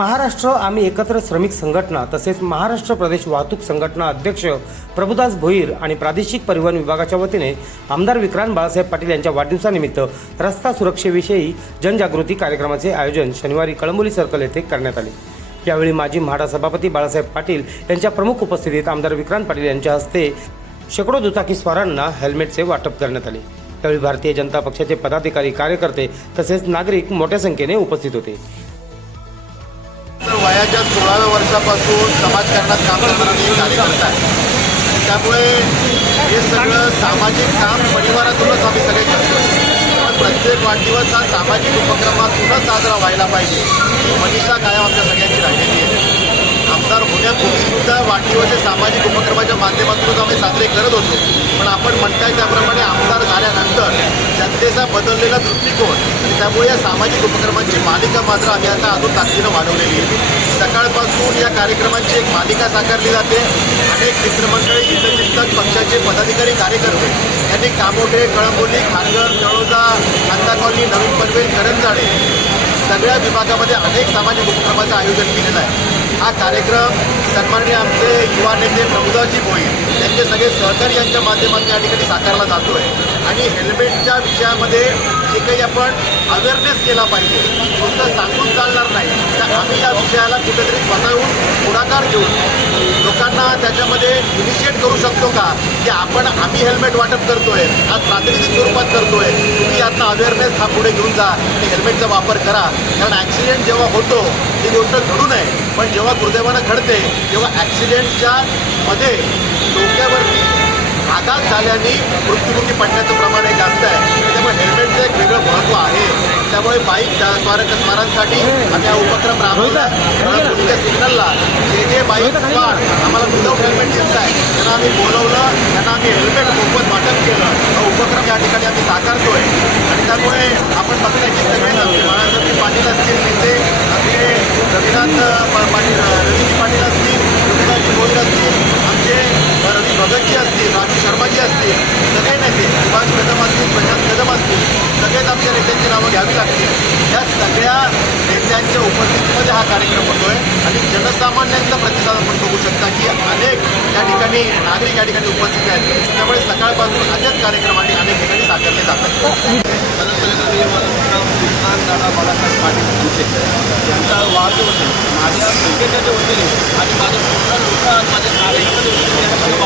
महाराष्ट्र आम्ही एकत्र श्रमिक संघटना तसेच महाराष्ट्र प्रदेश वाहतूक संघटना अध्यक्ष प्रभुदास भोईर आणि प्रादेशिक परिवहन विभागाच्या वतीने आमदार विक्रांत बाळासाहेब पाटील यांच्या वाढदिवसानिमित्त रस्ता सुरक्षेविषयी जनजागृती कार्यक्रमाचे आयोजन शनिवारी कळंबोली सर्कल येथे करण्यात आले. यावेळी माजी म्हाडा सभापती बाळासाहेब पाटील यांच्या प्रमुख उपस्थितीत आमदार विक्रांत पाटील यांच्या हस्ते शेकडो दुचाकी स्वारांना हेल्मेटचे वाटप करण्यात आले. यावेळी भारतीय जनता पक्षाचे पदाधिकारी कार्यकर्ते तसेच नागरिक मोठ्या संख्येने उपस्थित होते. वयाच्या सोळाव्या वर्षापासून समाजकारणात काम करणारे एक कार्यकर्ता आहे त्यामुळे हे सगळं सामाजिक काम परिवारातूनच आम्ही सगळे करतो. प्रत्येक वाढदिवस हा सामाजिक उपक्रमातूनच साजरा व्हायला पाहिजे. ही मनीषा कायम आमच्या सगळ्यांची राहिलेली आमदार होण्यापूर्वी सुद्धा वाढदिवस सामाजिक उपक्रमाच्या माध्यमातूनच आम्ही साजरे करत होतो. पण आपण म्हणताय त्याप्रमाणे आमदार झाल्यानंतर जनतेचा बदललेला दृष्टिकोन आणि त्यामुळे या सामाजिक उपक्रमांची मालिका मात्र आम्ही आता अजून ताकदीनं वाढवलेली आहे. सकाळपासून या कार्यक्रमांची एक मालिका साकारली जाते. अनेक मित्रमंडळी हितचिंतक पक्षाचे पदाधिकारी कार्यकर्ते. यांनी कामोठे कळंबोली खानगर तळोजा कांदा कॉलनी नवीन पनवेल करंजाडे सगळ्या विभागामध्ये अनेक सामाजिक उपक्रमाचं आयोजन केलेलं आहे. हा कार्यक्रम सन्माननीय आमचे युवा नेते प्रभुदाजी भोईर त्यांचे सगळे सहकारी यांच्या माध्यमातून या ठिकाणी साकारला जातो आहे आणि हेल्मेटच्या विषयामध्ये जे काही आपण अवेअरनेस केला पाहिजे नुसतं सांगून चालणार नाही. तर आम्ही या विषयाला कुठेतरी स्वतःहून पुढाकार घेऊन लोकांना त्याच्यामध्ये इनिशिएट करू शकतो का? की आपण आम्ही हेल्मेट वाटप करतोय आज प्रातिनिधिक स्वरूपात करतोय. यातनं अवेअरनेस हा पुढे घेऊन जा. आणि हेल्मेटचा वापर करा. कारण ॲक्सिडेंट जेव्हा होतो ती गोष्ट घडू नये. पण जेव्हा दुर्दैवानं घडते तेव्हा ॲक्सिडेंटच्या मध्ये डोक्यावरती आघात झाल्याने मृत्युमुखी पडण्याचं प्रमाण हे जास्त आहे. त्यामुळे हेल्मेटचं एक वेगळं महत्त्व आहे. त्यामुळे बाईक स्वारक स्वारांसाठी आम्ही हा उपक्रम राबवला. पुढच्या सिग्नलला जे जे बाईक स्वार आम्हाला विदाऊट हेल्मेट दिसत आहे त्यांना आम्ही बोलवलं त्यांना आम्ही हेल्मेट मोफत वाटप केलं. उपक्रम या ठिकाणी आम्ही साकारतोय. आणि त्यामुळे आपण बघताय की सगळे आमचे बाळासाहेब पाटील असतील नेते आमचे रविनाथ पाटील रवीजी पाटील असतील रविदासजी गोयल असतील आमचे रवी भगतजी असतील राजू शर्माजी असतील सगळे नेते सुभाष कदम असतील प्रशांत कदम असतील सगळेच आमच्या नेत्यांची नावं घ्यावी लागतील. या सगळ्या नेत्यांच्या उपस्थितीमध्ये हा कार्यक्रम होतोय. आणि जनसामान्यांचा प्रतिसाद आपण बघू शकता की अनेक या ठिकाणी नागरिक या ठिकाणी उपस्थित आहेत. त्यामुळे सकाळपासून असेच कार्यक्रम आणि अनेक ठिकाणी साकारले जातात. दादा बाळासाहेब पाटील यांचे यांचा वाढदिवस माझ्या क्रिकेटच्या वतीने आणि माझ्या पूर्ण लोक माझ्या कार्यक्रमाच्या वतीने यांना सगळं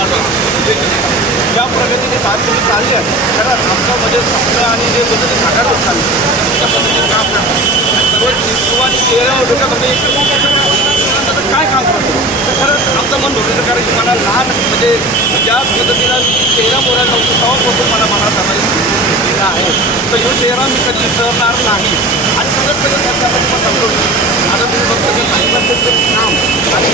जे प्रगतीने साधलेली चालली आहे खरंच आमचं बजेट संपलं आणि जे होतं साकार होत चाललं त्या पद्धतीने काम करतो आणि सर्व सुरुवाती चेहऱ्यावर डोक्यामध्ये आता काय काम करतो खरं आमचं मन होतं कारण की मला लहान म्हणजे ज्या पद्धतीनं चेहरा बोलायला नव्हतं तेव्हापासून मला मला समाज आहे. तर ह्यो चेहरा मी कधी विसरणार नाही. आणि सगळ्यात पहिलं त्याच्यामध्ये पण समजवलं आता तुम्ही बघता की महिलांचं काम आणि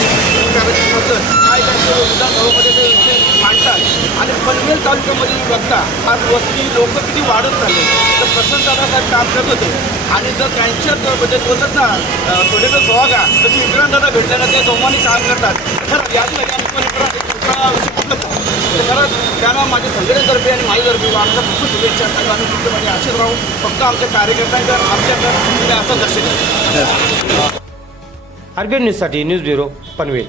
करायची पद्धत काय त्यांचं विधानसभामध्ये ते विषय मांडतात आणि पनवेल तालुक्यामध्ये तुम्ही बघता आज वस्ती लोक किती वाढत झाले तर प्रसन्न दादासाहेब काम करत होते. आणि जर त्यांच्यात म्हणजे बोलत ना अं, थोडेफार बघा तशी विक्रांत दादा भेटल्यानं ते दोघांनी काम करतात. खरं याच तर खरंच त्यांना माझ्या संघटनेतर्फे आणि माझ्यातर्फे आमच्या खूप शुभेच्छा. आणि आम्ही तुमच्या माझे म्हणजे आशीर्वाद राहू. फक्त आमच्या कार्यकर्त्यांकर आमच्याकडे असं लक्ष द्या आरबीएन न्यूजसाठी न्यूज ब्युरो पनवेल.